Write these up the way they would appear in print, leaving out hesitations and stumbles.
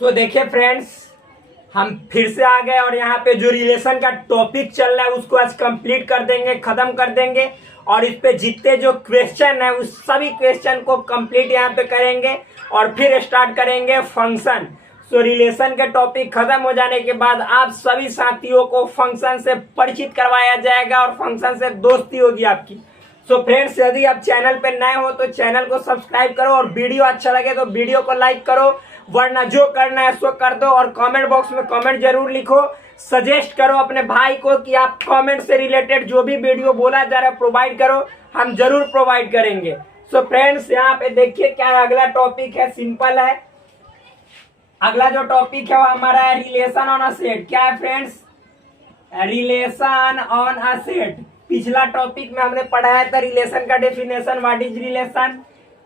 तो देखिए फ्रेंड्स, हम फिर से आ गए और यहाँ पे जो रिलेशन का टॉपिक चल रहा है उसको आज कंप्लीट कर देंगे, खत्म कर देंगे। और इस पे जितने जो क्वेश्चन है उस सभी क्वेश्चन को कंप्लीट यहाँ पे करेंगे और फिर स्टार्ट करेंगे फंक्शन। सो रिलेशन के टॉपिक खत्म हो जाने के बाद आप सभी साथियों को फंक्शन से परिचित करवाया जाएगा और फंक्शन से दोस्ती होगी आपकी। सो फ्रेंड्स, यदि आप चैनल पे नए हो तो चैनल को सब्सक्राइब करो और वीडियो अच्छा लगे तो वीडियो को लाइक करो, वरना जो करना है सो कर दो। और कमेंट बॉक्स में कमेंट जरूर लिखो, सजेस्ट करो अपने भाई को कि आप कमेंट से रिलेटेड जो भी वीडियो बोला जा रहा है प्रोवाइड करो, हम जरूर प्रोवाइड करेंगे। सो फ्रेंड्स, यहाँ पे देखिए क्या है, अगला टॉपिक है, सिंपल है। अगला जो टॉपिक है वो हमारा है रिलेशन ऑन अ सेट। क्या है friends? Relation on a set. पिछला टॉपिक में हमने पढ़ाया था रिलेशन का डेफिनेशन, व्हाट इज रिलेशन,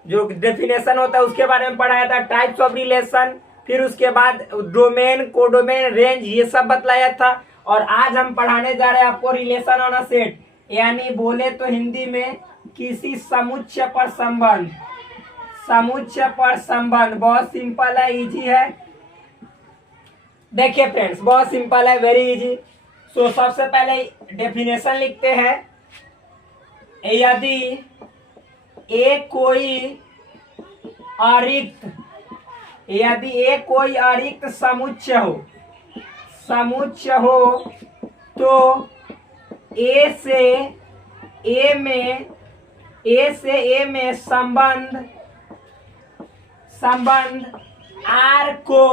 जो डेफिनेशन होता है उसके बारे में पढ़ाया था, टाइप्स ऑफ रिलेशन, फिर उसके बाद डोमेन, कोडोमेन, रेंज, ये सब बतलाया था। और आज हम पढ़ाने जा रहे हैं आपको रिलेशन ऑन अ सेट, यानी बोले तो हिंदी में किसी समुच्चय पर संबंध। समुच्चय पर संबंध बहुत सिंपल है, इजी है। देखिए फ्रेंड्स, बहुत सिंपल है, वेरी इजी। सो सबसे पहले डेफिनेशन लिखते हैं। यदि एक कोई अरिक्त समुच्चय हो तो ए से ए में संबंध आर को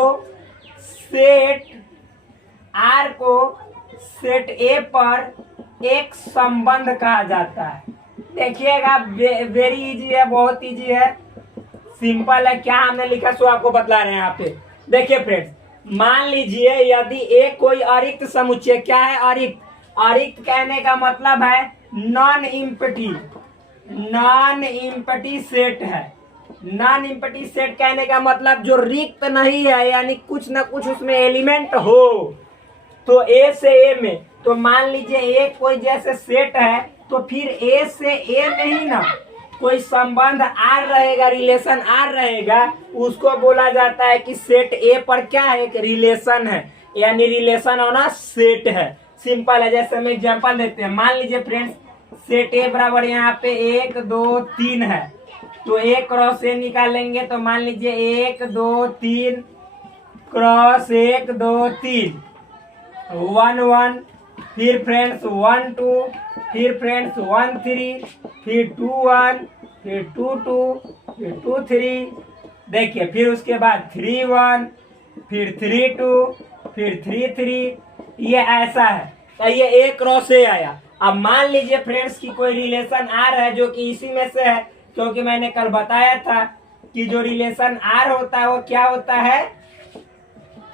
सेट ए पर एक संबंध कहा जाता है। देखिएगा, वेरी इजी है, बहुत इजी है, सिंपल है। क्या हमने लिखा सो आपको बतला रहे हैं यहाँ पे। देखिए फ्रेंड्स, मान लीजिए यदि एक कोई अरिक्त समुच्चय, क्या है अरिक्त? अरिक्त कहने का मतलब है नॉन इम्पटी सेट है। नॉन इम्पटी सेट कहने का मतलब जो रिक्त नहीं है, यानी कुछ ना कुछ उसमें एलिमेंट हो। तो ए से ए में, तो मान लीजिए एक कोई जैसे सेट है तो फिर ए से ए में ही ना कोई संबंध आर रहेगा, रिलेशन आर रहेगा, उसको बोला जाता है कि सेट ए पर क्या है, एक रिलेशन है, यानी रिलेशन होना सेट है। सिंपल है। जैसे हम एग्जांपल देते हैं, मान लीजिए फ्रेंड्स, सेट ए बराबर यहाँ पे 1 2 3 है, तो ए क्रॉस ए निकालेंगे तो मान लीजिए 1 2 3 क्रॉस 1 2 3 1 1, फिर फ्रेंड्स 1 2, फिर फ्रेंड्स 1 3, फिर 2 1, फिर 2 2, फिर 2 3। देखिए, फिर उसके बाद 3 1, फिर 3 2, फिर 3 3। ये ऐसा है, तो ये ए क्रॉस ए आया। अब मान लीजिए फ्रेंड्स की कोई रिलेशन आर है जो कि इसी में से है, क्योंकि मैंने कल बताया था कि जो रिलेशन आर होता है वो क्या होता है,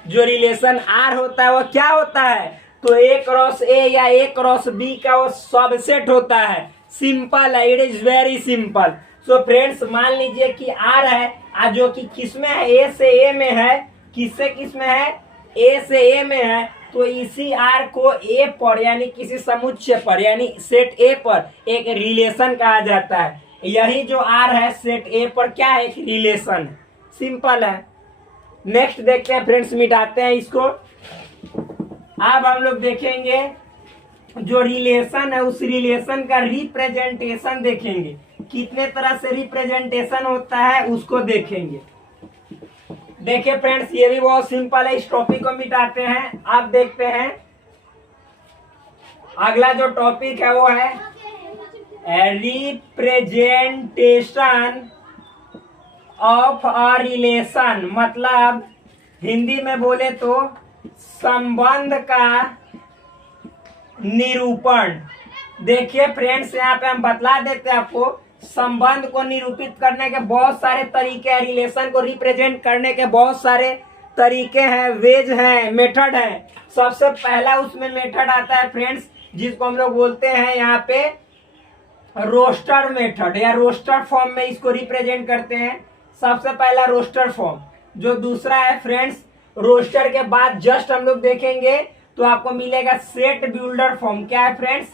जो रिलेशन आर होता है वो क्या होता है, तो ए क्रॉस ए या ए क्रॉस बी का वो सबसेट होता है। सिंपल है, it is very simple. So friends, मान लीजिए कि आर है जो कि किसमें है, ए से ए में है, किससे किसमें है, ए से ए में है, तो इसी आर को ए पर यानी किसी समुच्चय पर यानी सेट ए पर एक रिलेशन कहा जाता है। यही जो आर है सेट ए पर क्या है, एक रिलेशन। सिंपल है। नेक्स्ट देखते हैं फ्रेंड्स, मिटाते हैं इसको। अब हम लोग देखेंगे जो रिलेशन है उस रिलेशन का रिप्रेजेंटेशन देखेंगे, कितने तरह से रिप्रेजेंटेशन होता है उसको देखेंगे। देखिए फ्रेंड्स, ये भी बहुत सिंपल है, इस टॉपिक को मिटाते हैं। अब देखते हैं अगला जो टॉपिक है वो है रिप्रेजेंटेशन ऑफ अ रिलेशन, मतलब हिंदी में बोले तो संबंध का निरूपण। देखिए फ्रेंड्स, यहाँ पे हम बतला देते हैं आपको, संबंध को निरूपित करने के बहुत सारे तरीके हैं, रिलेशन को रिप्रेजेंट करने के बहुत सारे तरीके हैं, वेज हैं, मेथड हैं। सबसे पहला उसमें मेथड आता है फ्रेंड्स, जिसको हम लोग बोलते हैं यहाँ पे रोस्टर मेथड, या रोस्टर फॉर्म में इसको रिप्रेजेंट करते हैं। सबसे पहला रोस्टर फॉर्म। जो दूसरा है फ्रेंड्स, रोस्टर के बाद जस्ट हम लोग देखेंगे तो आपको मिलेगा सेट बिल्डर फॉर्म। क्या है फ्रेंड्स?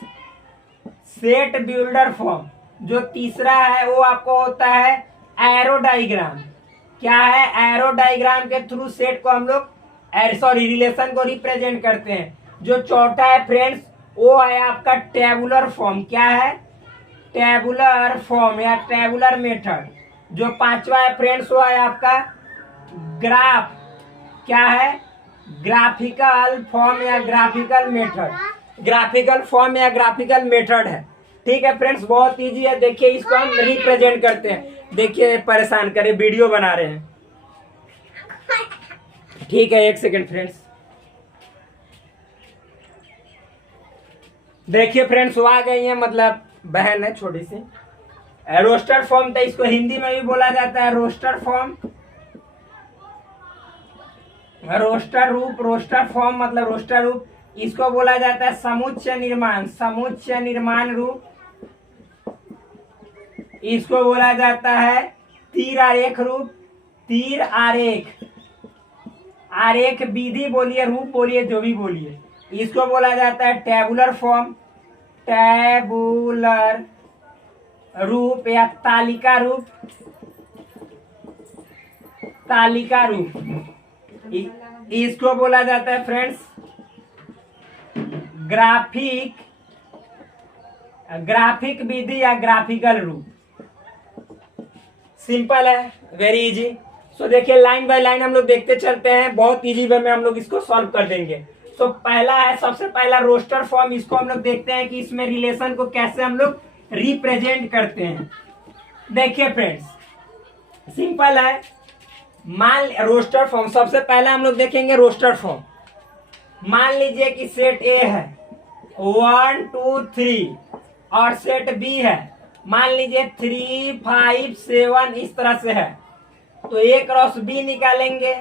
Set builder form. जो तीसरा है वो आपको होता है एरो डायग्राम। क्या है, एरो डायग्राम के थ्रू सेट को हम लोग रिलेशन को रिप्रेजेंट करते हैं। जो चौथा है फ्रेंड्स वो है आपका टेबुलर फॉर्म। क्या है, टेबुलर फॉर्म या टेबुलर मेथड। जो पांचवा है फ्रेंड्स वो है आपका ग्राफ। क्या है, ग्राफिकल फॉर्म या ग्राफिकल मेथड। ग्राफिकल फॉर्म या ग्राफिकल मेथड है। ठीक है फ्रेंड्स, बहुत इजी है। देखिए इसको हम रिप्रेजेंट करते हैं। देखिए परेशान करे, वीडियो बना रहे हैं। ठीक है, एक सेकेंड फ्रेंड्स। देखिए फ्रेंड्स वो आ गई है, मतलब बहन है छोटी सी। रोस्टर फॉर्म था, इसको हिंदी में भी बोला जाता है रोस्टर फॉर्म, रोस्टर रूप। रोस्टर फॉर्म मतलब रोस्टर रूप। इसको बोला जाता है समुच्चय निर्माण, समुच्चय निर्माण रूप। इसको बोला जाता है तीर आरेख रूप, तीर आरेख। आरेख विधि बोलिए, रूप बोलिए, जो भी बोलिए। इसको बोला जाता है टेबुलर फॉर्म, टेबुलर रूप या तालिका रूप, तालिका रूप। इसको बोला जाता है फ्रेंड्स ग्राफिक, ग्राफिक विधि या ग्राफिकल रूप। सिंपल है, वेरी इजी। सो देखिए लाइन बाय लाइन हम लोग देखते चलते हैं, बहुत इजी वे में हम लोग इसको सॉल्व कर देंगे। सो पहला है, सबसे पहला रोस्टर फॉर्म। इसको हम लोग देखते हैं कि इसमें रिलेशन को कैसे हम लोग रिप्रेजेंट करते हैं। देखिए फ्रेंड्स सिंपल है। मान रोस्टर फॉर्म, सबसे पहला हम लोग देखेंगे रोस्टर फॉर्म। मान लीजिए कि सेट ए है 1 2 3 और सेट बी है मान लीजिए 3 5 7 इस तरह से है। तो ए क्रॉस बी निकालेंगे।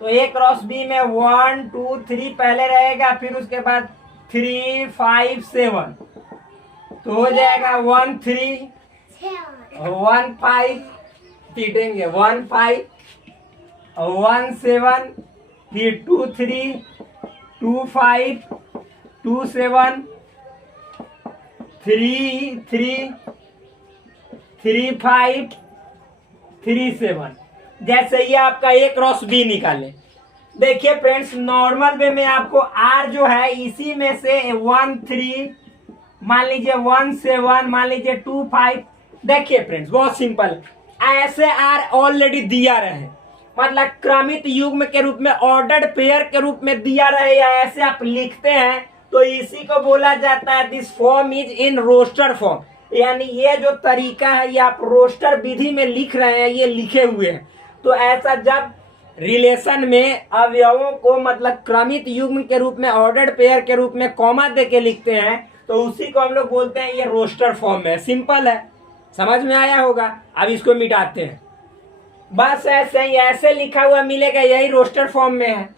तो ए क्रॉस बी में 1 2 3 पहले रहेगा, फिर उसके बाद 3 5 7। तो हो जाएगा 1 3 1 5, पीटेंगे 1 5 1 7, फिर 2 3 2 5 2 7 3 3 3 5 3 7। जैसे ये आपका ए क्रॉस बी निकाले। देखिए फ्रेंड्स नॉर्मल वे में आपको आर जो है इसी में से 1 3 मान लीजिए 1 7 मान लीजिए 2 5। देखिए फ्रेंड्स बहुत सिंपल, ऐसे आर ऑलरेडी दिया रहे, मतलब क्रमित युग्म के रूप में, ऑर्डर्ड पेयर के रूप में दिया रहे, या ऐसे आप लिखते हैं तो इसी को बोला जाता है this form is in roster form. यानी ये जो तरीका है ये आप रोस्टर विधि में लिख रहे हैं, ये लिखे हुए हैं। तो ऐसा जब रिलेशन में अवयवों को मतलब क्रमित युग्म के रूप में, ऑर्डर्ड पेयर के रूप में कॉमा दे के लिखते हैं तो उसी को हम लोग बोलते हैं ये रोस्टर फॉर्म है। सिंपल है, समझ में आया होगा। अब इसको मिटाते हैं, बस ऐसे ही ऐसे लिखा हुआ मिलेगा, यही रोस्टर फॉर्म में है।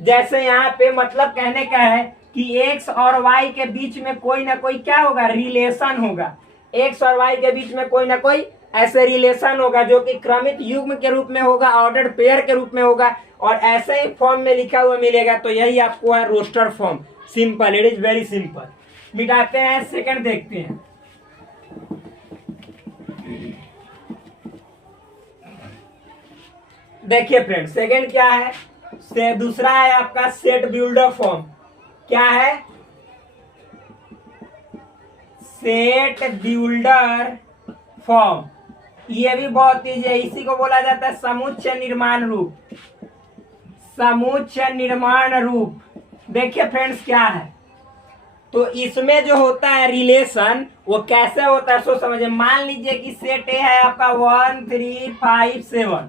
जैसे यहाँ पे मतलब कहने का है कि x और y के बीच में कोई ना कोई क्या होगा, रिलेशन होगा। x और y के बीच में कोई ना कोई ऐसे रिलेशन होगा जो कि क्रमित युग्म के रूप में होगा, ऑर्डर्ड पेयर के रूप में होगा, और ऐसे ही फॉर्म में लिखा हुआ मिलेगा। तो यही आपको है roster form. Simple, it is very simple. मिटाते हैं, सेकंड देखते हैं। देखिए फ्रेंड सेकंड क्या है, से दूसरा है आपका सेट बिल्डर फॉर्म। क्या है, सेट बिल्डर फॉर्म। ये भी बहुत ईजी है, इसी को बोला जाता है समुच्चय निर्माण रूप, समुच्चय निर्माण रूप। देखिए फ्रेंड्स क्या है, तो इसमें जो होता है रिलेशन वो कैसे होता है सो समझिए। मान लीजिए कि सेट ए है आपका 1 3 5 7,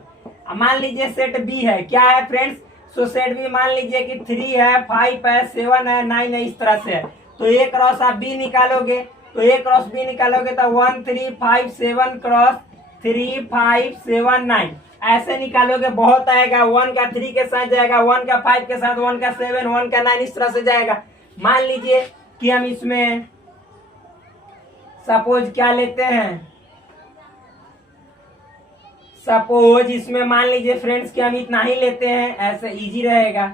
मान लीजिए सेट बी है, क्या है फ्रेंड्स, सो सेट बी मान लीजिए कि 3 है 5 है 7 है 9 है, इस तरह से है। तो ए क्रॉस आप बी निकालोगे, तो ए क्रॉस बी निकालोगे तो 1 3 5 7 क्रॉस 3 5 7 9 ऐसे निकालोगे, बहुत आएगा। 1 का 3 के साथ जाएगा, 1 का 5 के साथ, 1 का 7, 1 का 9, इस तरह से जाएगा। मान लीजिए कि हम इसमें सपोज क्या लेते हैं, सपोज इसमें मान लीजिए फ्रेंड्स कि हम इतना ही लेते हैं, ऐसे इजी रहेगा।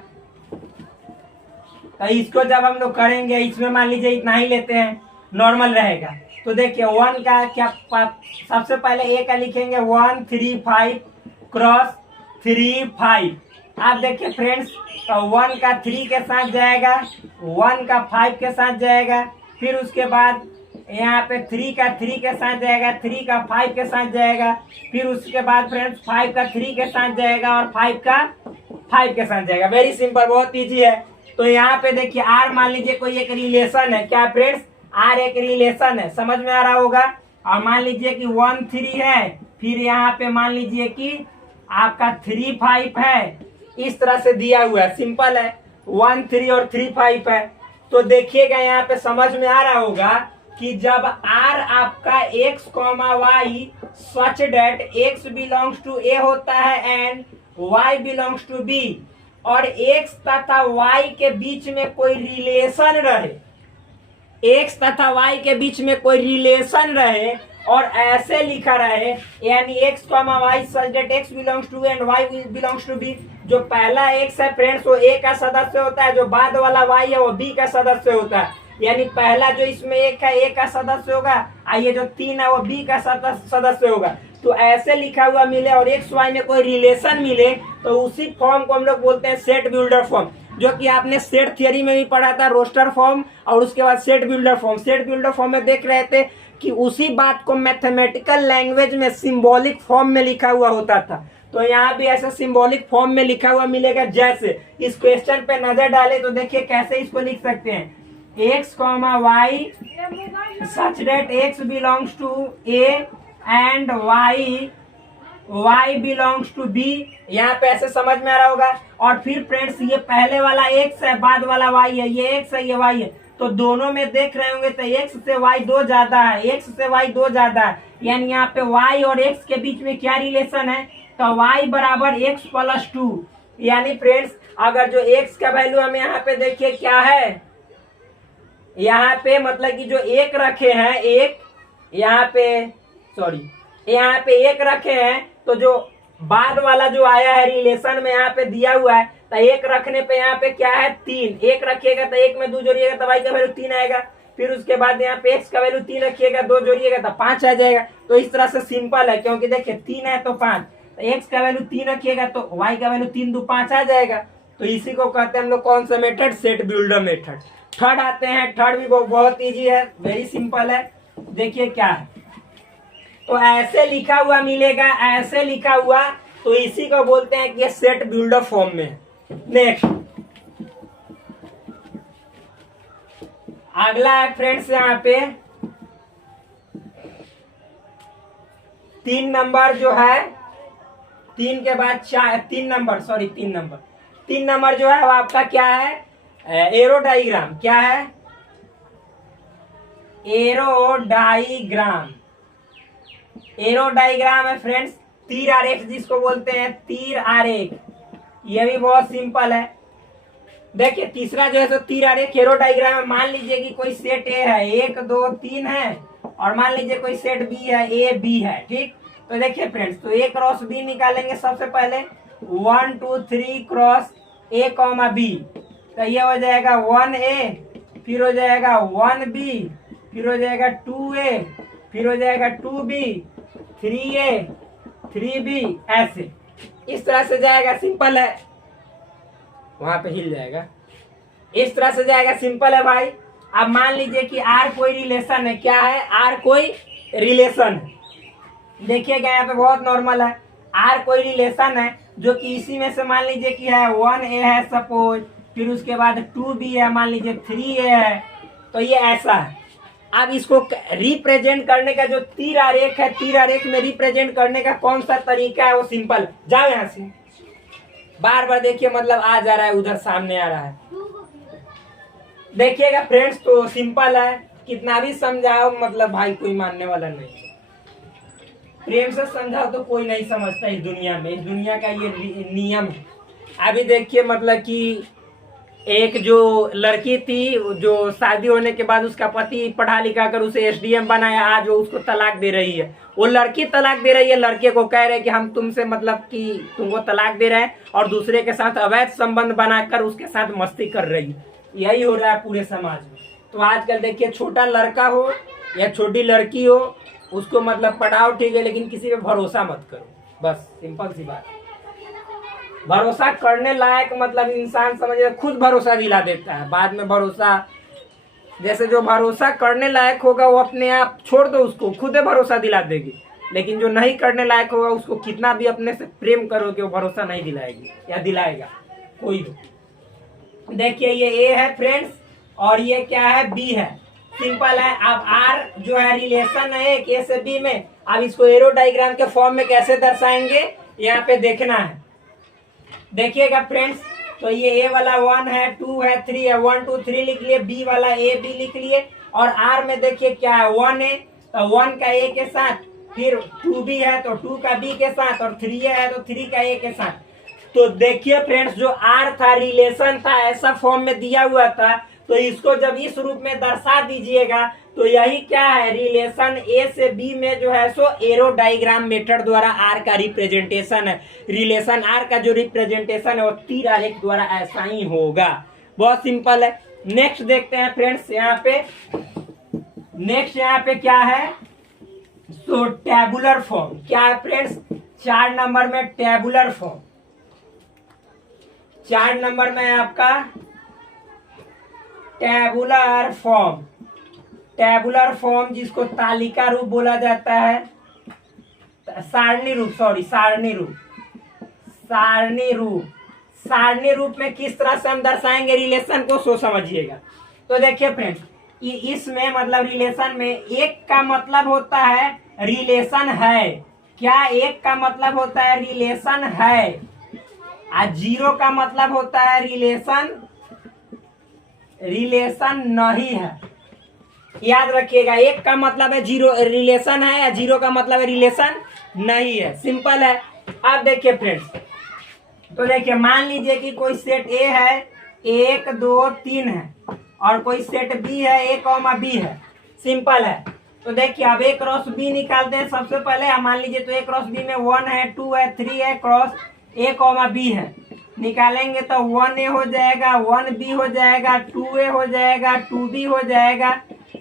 तो इसको जब हम लोग करेंगे इसमें मान लीजिए इतना ही लेते हैं, नॉर्मल रहेगा। तो देखिए 1 का क्या, सबसे पहले ए का लिखेंगे 1 3 5 क्रॉस 3 5। आप देखिए फ्रेंड्स, तो 1 का 3 के साथ जाएगा, 1 का 5 के साथ जाएगा, फिर उसके बाद यहाँ पे 3 का 3 के साथ जाएगा, 3 का 5 के साथ जाएगा, फिर उसके बाद फ्रेंड्स 5 का 3 के साथ जाएगा और 5 का 5 के साथ जाएगा। वेरी सिंपल, बहुत इजी है। तो यहाँ पे देखिए आर मान लीजिए कोई एक रिलेशन है, क्या फ्रेंड्स, आर एक रिलेशन है, समझ में आ रहा होगा। और मान लीजिए कि 1 3 है, फिर यहाँ पे मान लीजिए कि आपका 3 5 है, इस तरह से दिया हुआ है, सिंपल है, 1 3 और 3 5 है। तो देखिएगा यहाँ पे समझ में आ रहा होगा कि जब आर आपका x, y such that x belongs to a होता है and y belongs to b, और x तथा y के बीच में कोई रिलेशन रहे, x तथा y के बीच में कोई रिलेशन रहे और ऐसे लिखा रहे, यानी x, y such that x belongs to and y belongs to b। जो पहला x है फ्रेंड्स वो a का सदस्य होता है, जो बाद वाला y है वो b का सदस्य होता है। यानी पहला जो इसमें एक है a का सदस्य होगा, और ये जो 3 है वो b का सदस्य होगा। तो ऐसे लिखा हुआ मिले और x y में कोई रिलेशन मिले तो उसी फॉर्म को हम लोग बोलते हैं सेट बिल्डर फॉर्म, जो कि आपने सेट थियरी में भी पढ़ा था, रोस्टर फॉर्म और उसके बाद set builder form. Set builder form में देख रहे थे कि उसी बात को मैथमेटिकल लैंग्वेज में सिंबॉलिक फॉर्म में लिखा हुआ होता था। तो यहाँ भी ऐसा सिंबॉलिक फॉर्म में लिखा हुआ मिलेगा। जैसे इस क्वेश्चन पे नजर डाले तो देखिए कैसे इसको लिख सकते हैं, x, y such that x belongs to a and y belongs to b। यहाँ पे ऐसे समझ में आ रहा होगा। और फिर फ्रेंड्स ये पहले वाला x है, बाद वाला y है, ये x है, ये y है, तो दोनों में देख रहे होंगे तो x से y 2 ज्यादा है, x से y 2 ज्यादा है, यानी यहाँ पे y और x के बीच में क्या रिलेशन है, तो y बराबर x प्लस 2। यानी फ्रेंड्स अगर जो x का वैल्यू हमें यहाँ पे देखिए क्या है, यहाँ पे मतलब कि जो एक रखे हैं, एक यहाँ पे सॉरी यहाँ पे एक रखे हैं, तो जो बाद वाला जो आया है रिलेशन में यहाँ पे दिया हुआ है, तो एक रखने पे यहाँ पे क्या है 3, एक रखिएगा तो एक में 2 जोड़िएगा तो y का वैल्यू 3 आएगा। फिर उसके बाद यहाँ पे x का वैल्यू 3 रखिएगा, 2 जोड़िएगा तो 5 आ जाएगा। तो इस तरह से सिंपल है, क्योंकि देखिए 3 है तो 5, तो x का वैल्यू 3 रखिएगा तो y का वैल्यू 3 2 5 आ जाएगा। तो इसी को कहते हैं हम लोग कौन सा method, set builder method. Third आते हैं, थर्ड भी बहुत इजी है, वेरी सिंपल है। देखिए क्या है, तो ऐसे लिखा हुआ मिलेगा, ऐसे लिखा हुआ, तो इसी को बोलते हैं कि ये सेट बिल्डर फॉर्म में है। नेक्स्ट अगला है फ्रेंड्स यहाँ पे 3 नंबर जो है, 3 के बाद 3 नंबर जो है वो आपका क्या है, एरो डायग्राम। क्या है, एरो डायग्राम है फ्रेंड्स, तीर आरेख जिसको बोलते हैं, तीर आरेख। ये भी बहुत सिंपल है। देखिए तीसरा जो है तो तीर आरेख एरो डायग्राम है। मान लीजिए कि कोई सेट ए है, 1 2 3 है, और मान लीजिए कोई सेट बी है, ए बी है, ठीक। तो देखिए फ्रेंड्स, तो ए क्रॉस बी निकालेंगे सबसे पहले, 1 2 3 क्रॉस ए कॉमा बी, तो ये हो जाएगा 1a, फिर हो जाएगा 1b, फिर हो जाएगा 2a, फिर हो जाएगा 2b, 3a, 3b, ऐसे इस तरह से जाएगा। सिंपल है, वहां पे हिल जाएगा, इस तरह से जाएगा, सिंपल है भाई। अब मान लीजिए कि आर कोई रिलेशन है, क्या है, आर कोई रिलेशन है। देखिएगा यहाँ पे बहुत नॉर्मल है, आर कोई रिलेशन है जो कि इसी में से मान लीजिए कि है 1a है सपोज, फिर उसके बाद 2b है, मान लीजिए 3a है, तो ये ऐसा है। अब इसको रिप्रेजेंट करने का जो तीर आरेख है, तीर आरेख में रिप्रेजेंट करने का कौन सा तरीका है, वो सिंपल। जाओ यहाँ से, बार बार देखिए मतलब आ जा रहा है, उधर सामने आ रहा है। देखिएगा फ्रेंड्स, तो सिंपल है, कितना भी समझाओ मतलब भाई कोई मानने वाला नहीं। प्रेम से समझाओ तो कोई नहीं समझता इस दुनिया में, इस दुनिया का ये नियम है। अभी देखिए मतलब कि एक जो लड़की थी, जो शादी होने के बाद उसका पति पढ़ा लिखा कर उसे एसडीएम बनाया, आज वो उसको तलाक दे रही है। वो लड़की तलाक दे रही है, लड़के को कह रहे कि हम तुमसे मतलब कि तुमको तलाक दे रहे हैं, और दूसरे के साथ अवैध संबंध बनाकर उसके साथ मस्ती कर रही है। यही हो रहा है पूरे समाज में। तो आजकल देखिए, छोटा लड़का हो या छोटी लड़की हो, उसको मतलब पढ़ाओ ठीक है, लेकिन किसी पे भरोसा मत करो। बस सिंपल सी बात। भरोसा करने लायक मतलब इंसान समझिए खुद भरोसा दिला देता है, बाद में भरोसा, जैसे जो भरोसा करने लायक होगा वो अपने आप छोड़ दो उसको, खुद ही भरोसा दिला देगी। लेकिन जो नहीं करने लायक होगा उसको कितना भी अपने से प्रेम करोगे वो भरोसा नहीं दिलाएगी या दिलाएगा कोई भी। देखिए ये ए है फ्रेंड्स और ये क्या है बी है, सिंपल है। अब आर जो है रिलेशन है एक ए से बी में, अब इसको एरो डायग्राम के फॉर्म में कैसे दर्शाएंगे यहाँ पे देखना है। देखिएगा फ्रेंड्स, तो ये ए वाला 1 है 2 है 3 है, 1 2 3 लिख लिए, बी वाला ए बी लिख लिए, और आर में देखिए क्या है 1 है तो 1 का ए के साथ, फिर 2 भी है तो 2 का बी के साथ, और 3 है तो 3 का ए के साथ। तो देखिए फ्रेंड्स जो आर था रिलेशन था ऐसा फॉर्म में दिया हुआ था, तो इसको जब इस रूप में दर्शा दीजिएगा तो यही क्या है रिलेशन ए से बी में जो है सो एरो डायग्राम मेथड द्वारा आर का रिप्रेजेंटेशन है। रिलेशन आर का जो रिप्रेजेंटेशन है वो तीर आलेख द्वारा ऐसा ही होगा, बहुत सिंपल है। नेक्स्ट देखते हैं फ्रेंड्स यहाँ पे, नेक्स्ट यहाँ पे क्या है सो टेबुलर फॉर्म। क्या है फ्रेंड्स 4 नंबर में टेबुलर फॉर्म, 4 नंबर में आपका टेबुलर फॉर्म। टेबुलर फॉर्म जिसको तालिका रूप बोला जाता है, सारणी रूप, सॉरी सारणी रूप, सारणी रूप। सारणी रूप में किस तरह से हम दर्शाएंगे रिलेशन को सो समझिएगा। तो देखिए फ्रेंड्स इसमें मतलब रिलेशन में एक का मतलब होता है रिलेशन है, क्या एक का मतलब होता है रिलेशन है, और 0 का मतलब होता है रिलेशन, रिलेशन नहीं है। याद रखिएगा एक का मतलब है 0 रिलेशन है या 0 का मतलब है रिलेशन नहीं है, सिंपल है। अब देखिए फ्रेंड्स, तो देखिए मान लीजिए कि कोई सेट ए है 1 2 3 है, और कोई सेट बी है ए कॉमा बी है, सिंपल है। तो देखिए अब ए क्रॉस बी निकालते हैं सबसे पहले। मान लीजिए तो ए क्रॉस बी में 1 है 2 है 3 है, क्रॉस ए कॉमा बी है, निकालेंगे तो 1 ए हो जाएगा, 1 बी हो जाएगा, 2 ए हो जाएगा, 2 बी हो जाएगा,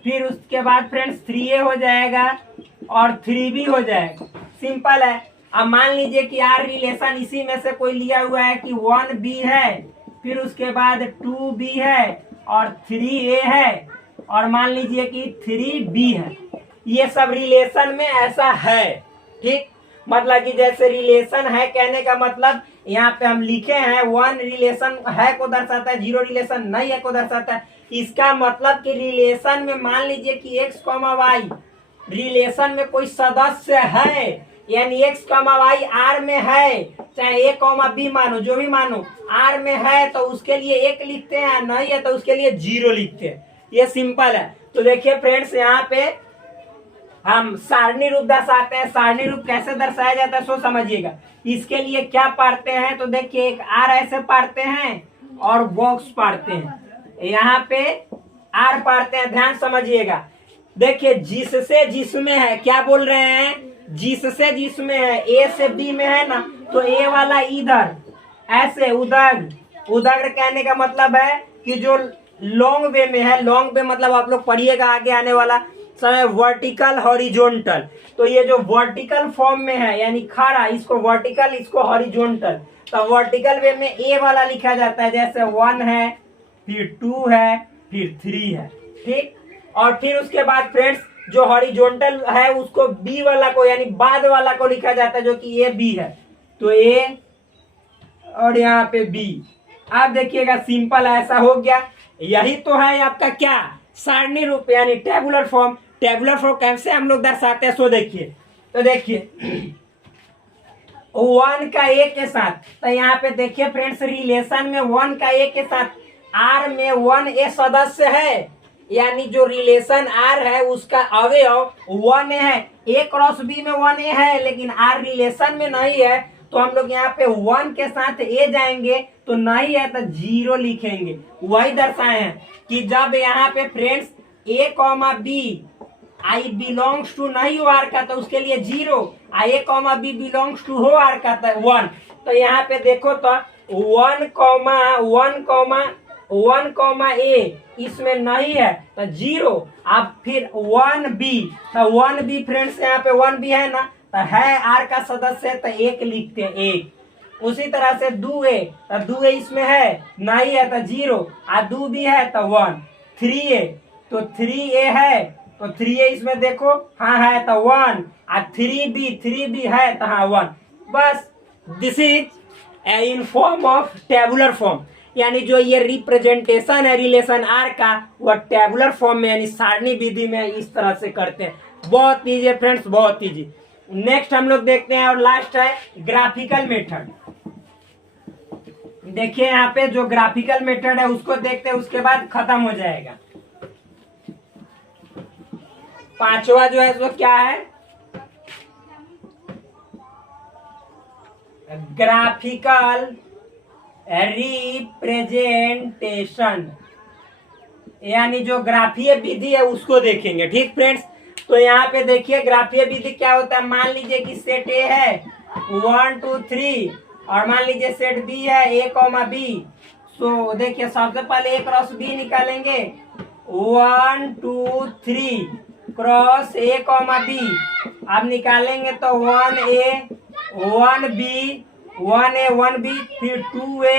फिर उसके बाद फ्रेंड्स 3 ए हो जाएगा और 3 बी हो जाएगा, सिंपल है। अब मान लीजिए कि आर रिलेशन इसी में से कोई लिया हुआ है कि 1 बी है, फिर उसके बाद 2 बी है और 3 ए है, और मान लीजिए कि 3 बी है। ये सब रिलेशन में ऐसा है, ठीक। मतलब कि जैसे रिलेशन है कहने का मतलब यहाँ पे हम लिखे हैं 1 रिलेशन है को दर्शाता है, 0 रिलेशन नहीं है को दर्शाता है। इसका मतलब कि रिलेशन में मान लीजिए कि x, y रिलेशन में कोई सदस्य है, यानी x, y आर में है, चाहे a, b मानो जो भी मानो, आर में है तो उसके लिए 1 लिखते हैं, नहीं है तो उसके लिए 0 लिखते हैं, ये सिंपल है। तो देखिए फ्रेंड्स यहाँ पे हम सारणी रूप दर्शाते हैं। सारणी रूप कैसे दर्शाया जाता है सो समझिएगा। इसके लिए क्या पढ़ते हैं तो देखिए एक आर ऐसे पढ़ते हैं और बॉक्स पढ़ते हैं, यहाँ पे आर पढ़ते हैं, ध्यान समझिएगा। देखिए जिससे जिसमें है, क्या बोल रहे हैं जिससे जिसमें है, ए से बी में है ना, तो ए वाला इधर ऐसे उधर, उधर कहने का मतलब है कि जो लॉन्ग वे में है, लॉन्ग वे मतलब आप लोग पढ़िएगा आगे आने वाला समय वर्टिकल हॉरिजॉन्टल। तो ये जो वर्टिकल फॉर्म में है यानी खड़ा, इसको वर्टिकल इसको हॉरिजॉन्टल, तो वर्टिकल वे में ए वाला लिखा जाता है, जैसे 1 है फिर 2 है फिर 3 है, ठीक। और फिर उसके बाद फ्रेंड्स जो हॉरिजॉन्टल है उसको बी वाला को यानी बाद वाला को लिखा जाता है, जो कि ए बी है, तो ए और यहाँ पे बी। आप देखिएगा सिंपल ऐसा हो गया। यही तो है आपका क्या सारणी रूप यानी टेबुलर फॉर्म। टेबुलर फॉर्म कैसे हम लोग दर्शाते हैं सो देखिए। तो देखिए 1 का ए के साथ, तो यहाँ पे देखिए फ्रेंड्स रिलेशन में 1 का ए के साथ आर में 1 ए सदस्य है, यानी जो रिलेशन आर है उसका अवयव 1 है। ए क्रॉस बी में 1 ए है लेकिन आर रिलेशन में नहीं है, तो हम लोग यहाँ पे 1 के साथ ए जाएंगे तो नहीं है तो 0 लिखेंगे। वही दर्शाए हैं कि जब यहाँ पे friends A comma B I belongs to नहीं हो आर का तो उसके लिए 0, A comma B belongs to हो आर का तो 1। तो यहाँ पे देखो तो 1 कॉमा ए इसमें नहीं है तो 0। अब फिर 1 बी, तो 1 बी फ्रेंड्स यहाँ पे 1 बी है ना, तो है आर का सदस्य तो एक लिखते हैं एक। उसी तरह से दू ए, तो दू ए इसमें है नहीं है तो 0, और दू बी है तो 1। 3a, तो 3a है तो 3a इसमें देखो हाँ है तो 1, और 3b है तो हाँ 1। बस this is in form of tabular form, यानी जो ये रिप्रेजेंटेशन है रिलेशन आर का वह टेबुलर फॉर्म में यानी सारणी विधि में इस तरह से करते हैं। बहुत ईजी है फ्रेंड्स, बहुत ईजी। नेक्स्ट हम लोग देखते हैं और लास्ट है ग्राफिकल मेथड। देखिए यहाँ पे जो ग्राफिकल मेथड है उसको देखते हैं, उसके बाद खत्म हो जाएगा। पांचवा जो है वो क्या है, ग्राफिकल रिप्रेजेंटेशन, यानी जो ग्राफीय विधि है उसको देखेंगे। ठीक फ्रेंड्स, तो यहाँ पे देखिए ग्राफीय विधि क्या होता है। मान लीजिए कि सेट ए है 1 2 3 और मान लीजिए सेट बी है a, b। सो देखिए सबसे पहले a क्रॉस b निकालेंगे, 1 2 3 क्रॉस a, b। अब निकालेंगे तो 1a 1b 1a 1b, फिर 2a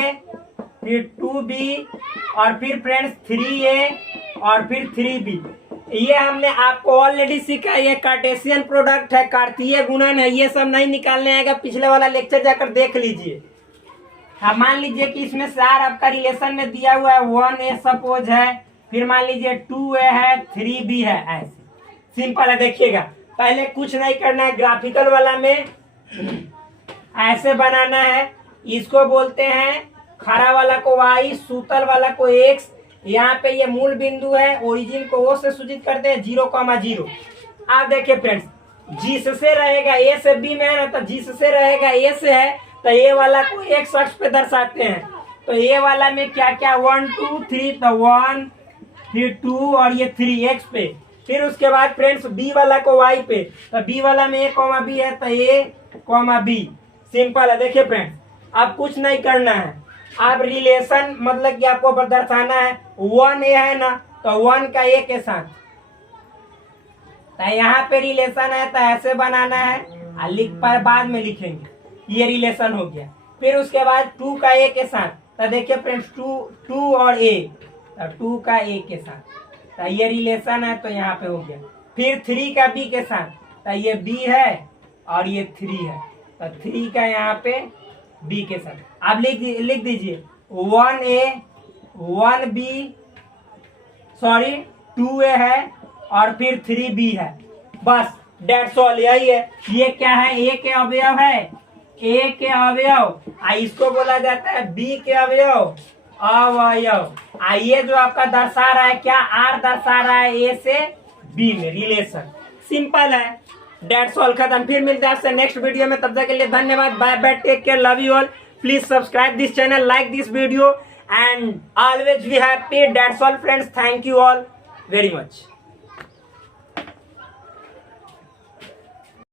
फिर 2b और फिर फ्रेंड्स 3a और फिर 3b। ये हमने आपको ऑलरेडी सीखा, ये कार्टेशियन प्रोडक्ट है, कार्तीय गुणन है, ये सब नहीं निकालने आएगा। पिछले वाला लेक्चर जाकर देख लीजिए। हाँ मान लीजिए कि इसमें सार आपका रिलेशन में दिया हुआ है 1a सपोज है, फिर मान लीजिए 2a है 3b है, ऐसे सिंपल है। देखिएगा पहले कुछ नहीं करना है, ग्राफिकल वाला में ऐसे बनाना है। इसको बोलते हैं खड़ा वाला को y, सूतल वाला को x। यहाँ पे ये मूल बिंदु है, ओरिजिन को ओ से सूचित करते हैं 0,0। आप देखिए फ्रेंड्स, जिससे रहेगा a से b में है ना, तो जिससे रहेगा a से है तो a वाला को x अक्ष पे दर्शाते हैं। तो a वाला में क्या क्या 1 2 3, तो 1 फिर 2 और ये 3 x पे। फिर उसके बाद फ्रेंड्स b वाला को y पे, तो b वाला में a, b है तो a, b। सिंपल है। देखिए फ्रेंड्स, अब कुछ नहीं करना है, अब रिलेशन मतलब कि आपको दर्शाना है 1a है ना, तो 1 का a के साथ, तो यहाँ पे रिलेशन है तो ऐसे बनाना है, लिख पर बाद में लिखेंगे, ये रिलेशन हो गया। फिर उसके बाद 2 का a के साथ, तो देखिए फ्रेंड्स 2 और a, तो 2 का a के साथ, तो ये रिलेशन है तो यहाँ पे हो गया। फिर 3 का b के साथ, तो ये b है और ये 3 है, तो 3 का यहाँ पे b के साथ। आप लिख दीजिए 1a 1b, सॉरी 2a है और फिर 3b है। बस डेट्स ऑल, यही है। ये क्या है, a के अवयव है, a के अवयव, इसको बोला जाता है b के अवयव। ये जो आपका दर्शा रहा है क्या, r दर्शा रहा है a से b में रिलेशन। सिंपल है, डेट्स ऑल, खत्म। फिर मिलते हैं आपसे नेक्स्ट वीडियो में, तब तक के लिए धन्यवाद, bye bye, take care, love you all. Please subscribe this channel, like this video and always be happy. That's all friends, thank you all very much.